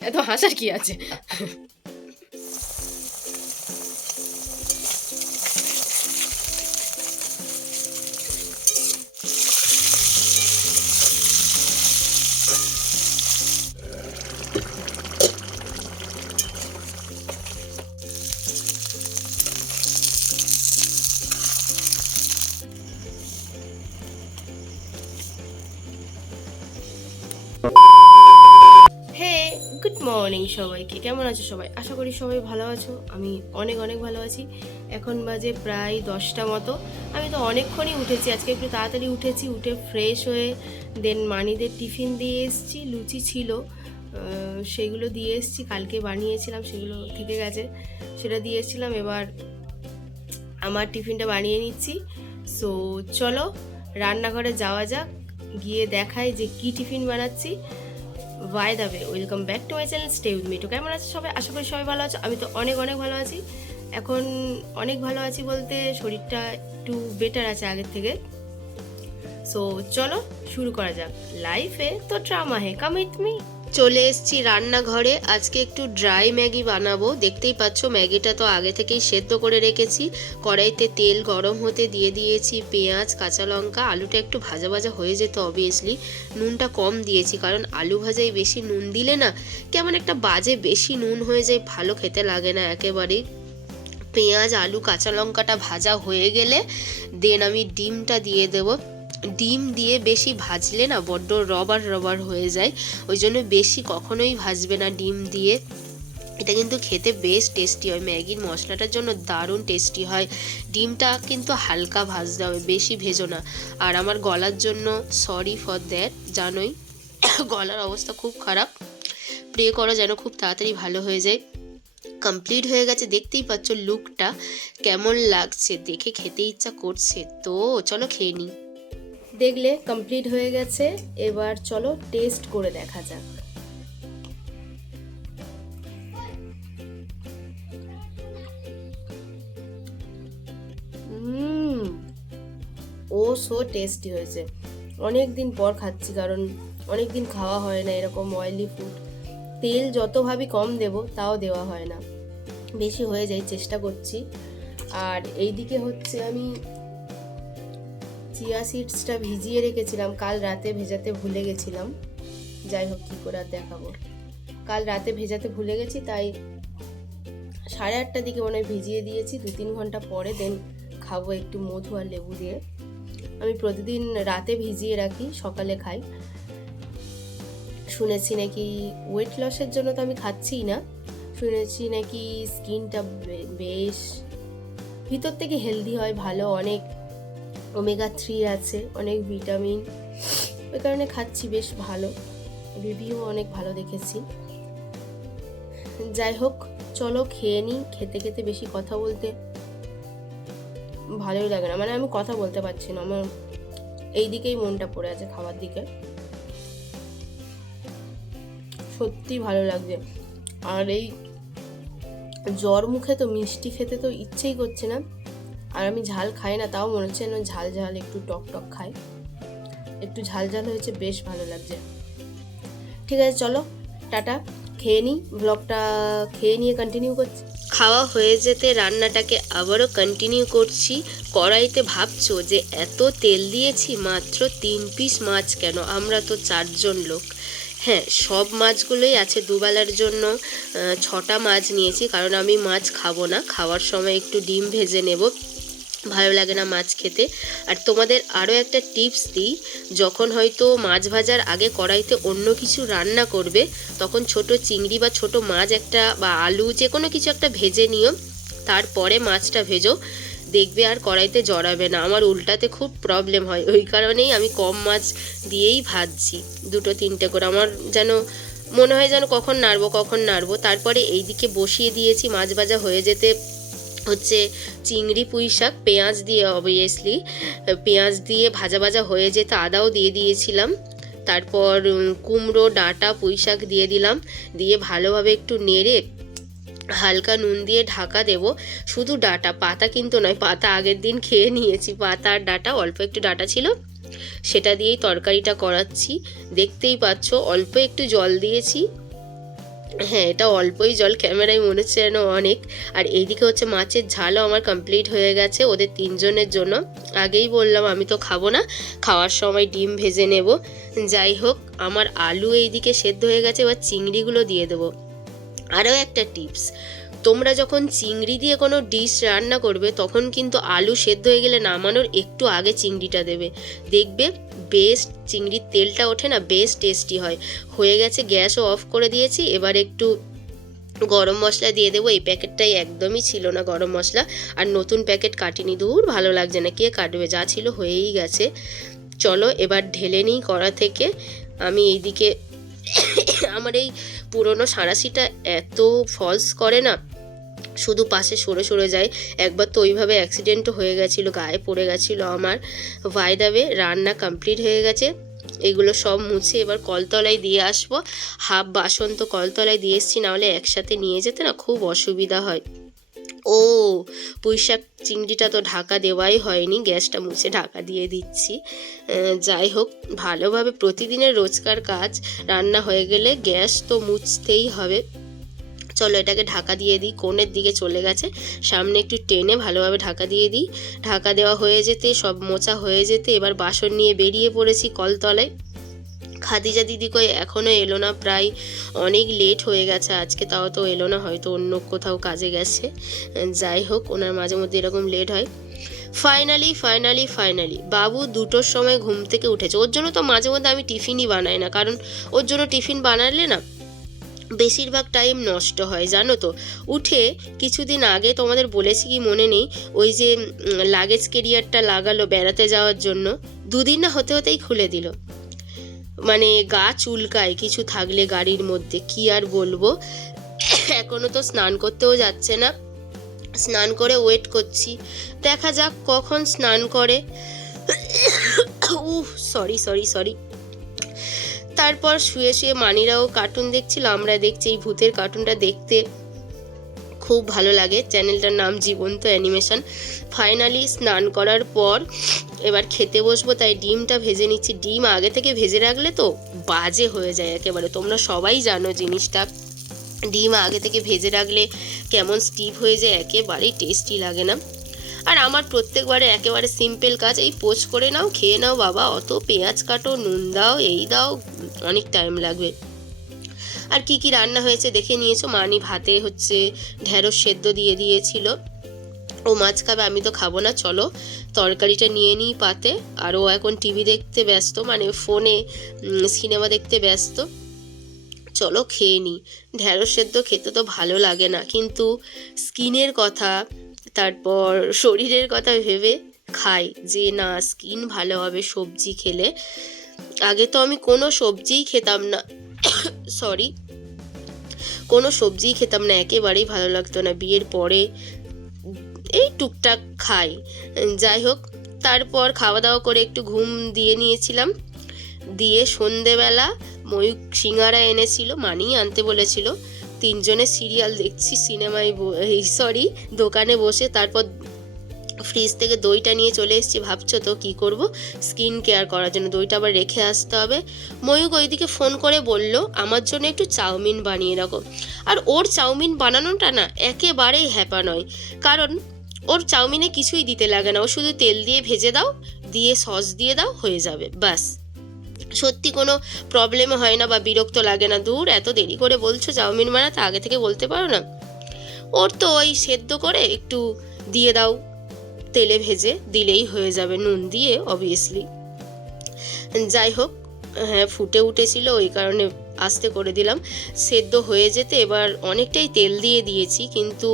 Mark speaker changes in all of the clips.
Speaker 1: এত হাসার কি আছে মর্নিং সবাইকে। কেমন আছো সবাই? আশা করি সবাই ভালো আছো। আমি অনেক অনেক ভালো আছি। এখন বাজে প্রায় দশটা মতো। আমি তো অনেকক্ষণই উঠেছি। আজকে একটু তাড়াতাড়ি উঠেছি, উঠে ফ্রেশ হয়ে দেন মানিদের টিফিন দিয়ে এসেছি, লুচি ছিল। সেগুলো দিয়ে এসেছি, কালকে বানিয়েছিলাম, সেগুলো থেকে গেছে। সেটা দিয়ে এসেছিলাম, এবার আমার টিফিনটা বানিয়ে নিচ্ছি। সো চলো রান্নাঘরে যাওয়া যাক, গিয়ে দেখাই যে কি টিফিন বানাচ্ছি। By the way, welcome back to my channel, stay with me. তো কেমন আছে সবাই? আশা করি সবাই ভালো আছো। আমি তো অনেক অনেক ভালো আছি। এখন অনেক ভালো আছি বলতে শরীরটা একটু বেটার আছে আগের থেকে। সো চলো শুরু করা যাক। লাইফে তো trauma hey. Come with me চলে এসছি রান্নাঘরে। আজকে একটু ড্রাই ম্যাগি বানাবো। দেখতেই পাচ্ছ, ম্যাগিটা তো আগে থেকেই সেদ্ধ করে রেখেছি। কড়াইতে তেল গরম হতে দিয়ে দিয়েছি পেঁয়াজ, কাঁচা লঙ্কা। আলুটা একটু ভাজা ভাজা হয়ে যেত অবভিয়াসলি নুনটা কম দিয়েছি, কারণ আলু ভাজায় বেশি নুন দিলে না, কেমন একটা বাজে বেশি নুন হয়ে যায়, ভালো খেতে লাগে না একেবারেই। পেঁয়াজ, আলু, কাঁচা লঙ্কাটা ভাজা হয়ে গেলে দেন আমি ডিমটা দিয়ে দেবো। ডিম দিয়ে বেশি ভাজলে না বড্ড রবার রবার হয়ে যায়, ওই জন্য বেশি কখনোই ভাজবে না ডিম দিয়ে। এটা কিন্তু খেতে বেশ টেস্টি হয়। ম্যাগির মশলাটার জন্য দারুণ টেস্টি হয়। ডিমটা কিন্তু হালকা ভাজতে হবে, বেশি ভেজো না। আর আমার গলার জন্য সরি ফর দ্যাট জানোই গলার অবস্থা খুব খারাপ। প্রে করো যেন খুব তাড়াতাড়ি ভালো হয়ে যায়। কমপ্লিট হয়ে গেছে, দেখতেই পাচ্ছ লুকটা কেমন লাগছে। দেখে খেতে ইচ্ছা করছে। তো চলো খেয়ে নিই। দেখলে কমপ্লিট হয়ে গেছে। এবার চলো টেস্ট করে দেখা যাক। ও সো টেস্টি হয়েছে। অনেক দিন পর খাচ্ছি কারণ অনেক দিন খাওয়া হয় না এরকম অয়েলি ফুড তেল যত ভাবি কম দেব তাও দেওয়া হয় না। বেশি হয়ে যায়, চেষ্টা করছি। আর এইদিকে হচ্ছে আমি চিয়া সিডসটা ভিজিয়ে রেখেছিলাম, কাল রাতে ভেজাতে ভুলে গেছিলাম। যাই হোক, কী করে আর দেখাবো? কাল রাতে ভেজাতে ভুলে গেছি, তাই সাড়ে আটটার দিকে মনে হয় ভিজিয়ে দিয়েছি, দু তিন ঘণ্টা পরে দেন খাব একটু মধু আর লেবু দিয়ে। আমি প্রতিদিন রাতে ভিজিয়ে রাখি, সকালে খাই। শুনেছি নাকি ওয়েট লসের জন্য তো আমি খাচ্ছিই না। শুনেছি নাকি স্কিনটা বেশ ভিতর থেকে হেলদি হয়, ভালো অনেক। ওমেগা থ্রি আছে, অনেক ভিটামিন। ওই কারণে খাচ্ছি বেশ ভালো। রিভিউ অনেক ভালো দেখেছি। যাই হোক, চলো খেয়ে নিই, খেতে খেতে বেশি কথা বলতে ভালোই লাগে না। মানে আমি কথা বলতে পারছি না, আমার এই দিকেই মনটা পড়ে আছে খাবার দিকে। সত্যি ভালো লাগছে। আর এই জ্বর মুখে তো মিষ্টি খেতে তো ইচ্ছেই করছে না। আর আমি ঝাল খাই না, তাও মনে হচ্ছে ঝাল ঝাল একটু টক টক খাই। একটু ঝাল ঝাল হয়েছে, বেশ ভালো লাগছে। ঠিক আছে, চলো, টাটা, খেয়ে নিই, ব্লগটা খেয়ে নিয়ে কন্টিনিউ করছি। খাওয়া হয়ে যেতে রান্নাটাকে আবারও কন্টিনিউ করছি। কড়াইতে ভাবছ যে এত তেল দিয়েছি, মাত্র তিন পিস মাছ কেন? আমরা তো চারজন লোক। হ্যাঁ সব মাছগুলোই আছে দুবেলার জন্য ছটা মাছ নিয়েছি, কারণ আমি মাছ খাব না। খাওয়ার সময় একটু ডিম ভেজে নেব। ভালো লাগে না মাছ খেতে। আর তোমাদের আরও একটা টিপস দিই, যখন হয়তো মাছ ভাজার আগে কড়াইতে অন্য কিছু রান্না করবে, তখন ছোট চিংড়ি বা ছোট মাছ একটা বা আলু যে কোনো কিছু একটা ভেজে নিও, তারপরে মাছটা ভেজো। দেখবে আর কড়াইতে জড়াবে না। আমার উল্টাতে খুব প্রবলেম হয়, ওই কারণেই আমি কম মাছ দিয়েই ভাজছি, দুটো তিনটে করে। আমার যেন মনে হয় যেন কখন নাড়বো কখন নাড়বো। তারপরে এইদিকে বসিয়ে দিয়েছি, মাছ ভাজা হয়ে যেতে হচ্ছে চিংড়ি, পুঁই শাক, পেঁয়াজ দিয়ে অবভিয়াসলি পেঁয়াজ দিয়ে ভাজা ভাজা হয়ে যেতে আদাও দিয়ে দিয়েছিলাম। তারপর কুমড়ো, ডাঁটা, পুঁই শাক দিয়ে দিলাম। দিয়ে ভালোভাবে একটু নেড়ে হালকা নুন দিয়ে ঢাকা দেব। শুধু ডাটা, পাতা কিন্তু নয়, পাতা আগের দিন খেয়ে নিয়েছি। পাতা আর ডাটা, অল্প একটু ডাটা ছিল। সেটা দিয়েই তরকারিটা করাচ্ছি। দেখতেই পাচ্ছ, অল্প একটু জল দিয়েছি। হ্যাঁ এটা অল্পই জল, ক্যামেরায় মনে হচ্ছে যেন অনেক। আর এইদিকে হচ্ছে মাছের ঝালও আমার কমপ্লিট হয়ে গেছে ওদের তিনজনের জন্য। আগেই বললাম আমি তো খাব না, খাওয়ার সময় ডিম ভেজে নেব। যাই হোক, আমার আলু এইদিকে সেদ্ধ হয়ে গেছে, এবার চিংড়িগুলো দিয়ে দেবো। আরও একটা টিপস তোমরা যখন চিংড়ি দিয়ে কোনো ডিশ রান্না করবে, তখন কিন্তু আলু সেদ্ধ হয়ে গেলে নামানোর একটু আগে চিংড়িটা দেবে। দেখবে বেস্ট চিংড়ির তেলটা ওঠে না বেশ টেস্টি হয়। হয়ে গেছে, গ্যাসও অফ করে দিয়েছি। এবার একটু গরম মশলা দিয়ে দেবো। এই প্যাকেটটাই একদমই ছিল না গরম মশলা। আর নতুন প্যাকেট কাটিনি দূর, ভালো লাগছে না। কে কাটবে? যা ছিল হয়েই গেছে। চলো, এবার ঢেলে নিই কড়া থেকে। আমি এইদিকে আমার এই পুরনো সাঁড়াশিটা এত ফলস করে না। শুধু পাশে সরে সরে যায়। একবার তো ওইভাবে অ্যাক্সিডেন্টও হয়ে গেছিল, গায়ে পড়ে গেছিল আমার। ভাইদাবে রান্না কমপ্লিট হয়ে গেছে। এগুলো সব মুছে এবার কলতলায় দিয়ে আসব। হাফ বাসন তো কলতলায় দিয়ে এসছি, নাহলে একসাথে নিয়ে যেতে না খুব অসুবিধা হয়। ও, পুঁইশাক চিংড়িটা তো ঢাকা দেওয়াই হয়নি, গ্যাসটা মুছে ঢাকা দিয়ে দিচ্ছি। যাই হোক, ভালোভাবে প্রতিদিনের রোজকার কাজ। রান্না হয়ে গেলে গ্যাস তো মুছতেই হবে। চলো এটাকে ঢাকা দিয়ে দিই, কোণের দিকে চলে গেছে। সামনে একটু টেনে ভালোভাবে ঢাকা দিয়ে দিই। ঢাকা দেওয়া হয়ে যেতে, সব মোচা হয়ে যেতে, এবার বাসন নিয়ে বেরিয়ে পড়েছি কলতলায়। খাদিজা দিদি কই এখনও এলো না, প্রায় অনেক লেট হয়ে গেছে, আজকে তাও তো এলো না, হয়তো অন্য কোথাও কাজে গেছে। যাই হোক, ওনার মাঝে মধ্যে এরকম লেট হয়। ফাইনালি ফাইনালি ফাইনালি বাবু দুটোর সময় ঘুম থেকে উঠেছে। ওর জন্য তো মাঝে মধ্যে আমি টিফিনই বানাই না, কারণ ওর জন্য টিফিন বানালে না বেশিরভাগ টাইম নষ্ট হয়, জানো তো। উঠে কিছুদিন আগে তোমাদের বলেছি কি মনে নেই, ওই যে লাগেজ কেরিয়ারটা লাগালো বেড়াতে যাওয়ার জন্য। দুদিন না হতে হতেই খুলে দিল। মানে গা চুলকায় কিছু থাকলে গাড়ির মধ্যে, কি আর বলব? এখনও তো স্নান করতেও যাচ্ছে না। স্নান করে ওয়েট করছি। দেখা যাক কখন স্নান করে। উহ সরি সরি সরি তারপর শুয়ে শুয়ে মানিরাও কার্টুন দেখছিল, আমরা দেখছি এই ভূতের কার্টুনটা দেখতে খুব ভালো লাগে। চ্যানেলটার নাম জীবন্ত অ্যানিমেশন ফাইনালি স্নান করার পর এবার খেতে বসবো, তাই ডিমটা ভেজে নিচ্ছি। ডিম আগে থেকে ভেজে রাখলে তো বাজে হয়ে যায় একেবারে। তোমরা সবাই জানো জিনিসটা। ডিম আগে থেকে ভেজে রাখলে কেমন স্টিভ হয়ে যায়, একেবারেই টেস্টি লাগে না। আর আমার প্রত্যেকবারে একেবারে সিম্পল কাজ, এই পোচ করে নাও, খেয়ে নাও বাবা, অত পেঁয়াজ কাটো, নুন দাও, এই দাও, অনেক টাইম লাগবে। আর কি কি রান্না হয়েছে দেখে নিয়েছো? মানি ভাতে হচ্ছে ঢেঁড়স সেদ্ধ দিয়ে দিয়েছিল। ও মাছ খাবে, আমি তো খাব না, চলো তরকারিটা নিয়ে নিই পাতে। আর ও এখন টিভি দেখতে ব্যস্ত মানে ফোনে সিনেমা দেখতে ব্যস্ত। চলো খেয়ে নিই। ঢেঁড়স সেদ্ধ খেতে তো ভালো লাগে না, কিন্তু স্কিনের কথা তারপর শরীরের কথা ভেবে খাই যে না স্কিন ভালো হবে, সবজি খেলে। আগে তো আমি কোনো সবজিই খেতাম না। সরি কোনো সবজিই খেতাম না, একেবারেই ভালো লাগতো না। বিয়ের পরে এই টুকটাক খাই। যাই হোক, তারপর খাওয়া দাওয়া করে একটু ঘুম দিয়ে নিয়েছিলাম। দিয়ে সন্ধেবেলা ময়ূক সিঙ্গারা এনেছিল, মানিয়ে আনতে বলেছিল। তিনজনে সিরিয়াল দেখছি, সিনেমায় সরি দোকানে বসে তারপর ফ্রিজ থেকে দইটা নিয়ে চলে এসেছি, ভাবছ তো কি করব? স্কিন কেয়ার করার জন্য দইটা আবার রেখে আসতে হবে। ময়ূক ওইদিকে ফোন করে বলল, আমার জন্য একটু চাউমিন বানিয়ে রাখো। আর ওর চাউমিন বানানোটা না একেবারেই হ্যাপা নয়। কারণ ওর চাউমিনে কিছুই দিতে লাগে না, ও শুধু তেল দিয়ে ভেজে দাও, দিয়ে সস দিয়ে দাও, হয়ে যাবে, ব্যাস। সত্যি কোনো প্রবলেম হয় না বা বিরক্ত লাগে না। দূর, এত দেরি করে বলছো চাউমিন বানাতে, আগে থেকে বলতে পারো না? ওর তো ওই সেদ্ধ করে একটু দিয়ে দাও। তেলে ভেজে দিলেই হয়ে যাবে নুন দিয়ে অবভিয়াসলি যাই হোক হ্যাঁ ফুটে উঠেছিল, ওই কারণে আস্তে করে দিলাম। সেদ্ধ হয়ে যেতে এবার অনেকটাই তেল দিয়ে দিয়েছি, কিন্তু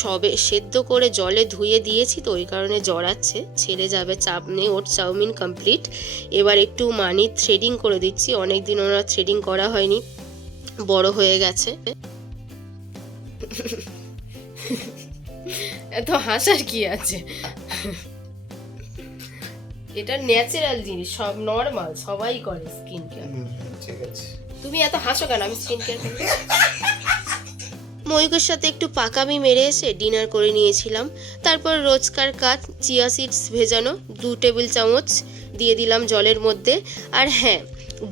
Speaker 1: সবে সেদ্ধ করে জলে ধুয়ে দিয়েছি তো ওই কারণে জড়াচ্ছে ছেড়ে যাবে চাপ নেই ওর চাউমিন কমপ্লিট এবার একটু মানি থ্রেডিং করে দিচ্ছি অনেক দিন ওনার থ্রেডিং করা হয়নি। বড় হয়ে গেছে। এত হাসার কি আছে? এটা ন্যাচারাল জিনিস সব নর্মাল সবাই করে স্কিন কেয়ার
Speaker 2: ঠিক আছে।
Speaker 1: তুমি এত হাসো কেন? আমি স্কিন কেয়ার করি ময়ূকের সাথে একটু পাকামি মেরে এসে ডিনার করে নিয়েছিলাম। তারপর রোজকার কাজ চিয়া সিডস ভেজানো দু টেবিল চামচ দিয়ে দিলাম জলের মধ্যে। আর হ্যাঁ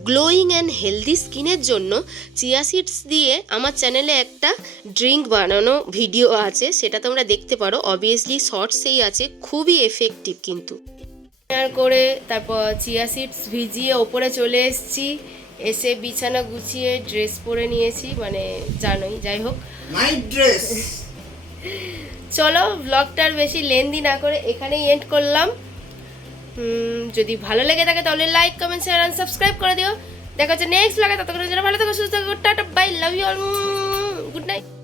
Speaker 1: গ্লোয়িং অ্যান্ড হেলদি স্কিনের জন্য চিয়া সিডস দিয়ে আমার চ্যানেলে একটা ড্রিঙ্ক বানানো ভিডিও আছে, সেটা তোমরা দেখতে পারো। অবভিয়াসলি শর্টসেই আছে, খুবই এফেক্টিভ কিন্তু। ডিনার করে তারপর চিয়া সিডস ভিজিয়ে ওপরে চলে এসেছি। এসে বিছানা গুছিয়ে ড্রেস পরে নিয়েছি মানে জানোই যাই হোক।
Speaker 2: নাইট ড্রেস
Speaker 1: চলো ব্লগটার বেশি লেন্দি না করে এখানেই এন্ড করলাম। যদি ভালো লেগে থাকে তাহলে like comment share and subscribe করে দিও। দেখা হচ্ছে নেক্সট ব্লগে ততক্ষণের জন্য ভালো থাকো সুস্থ থাকো tata bye love you all good night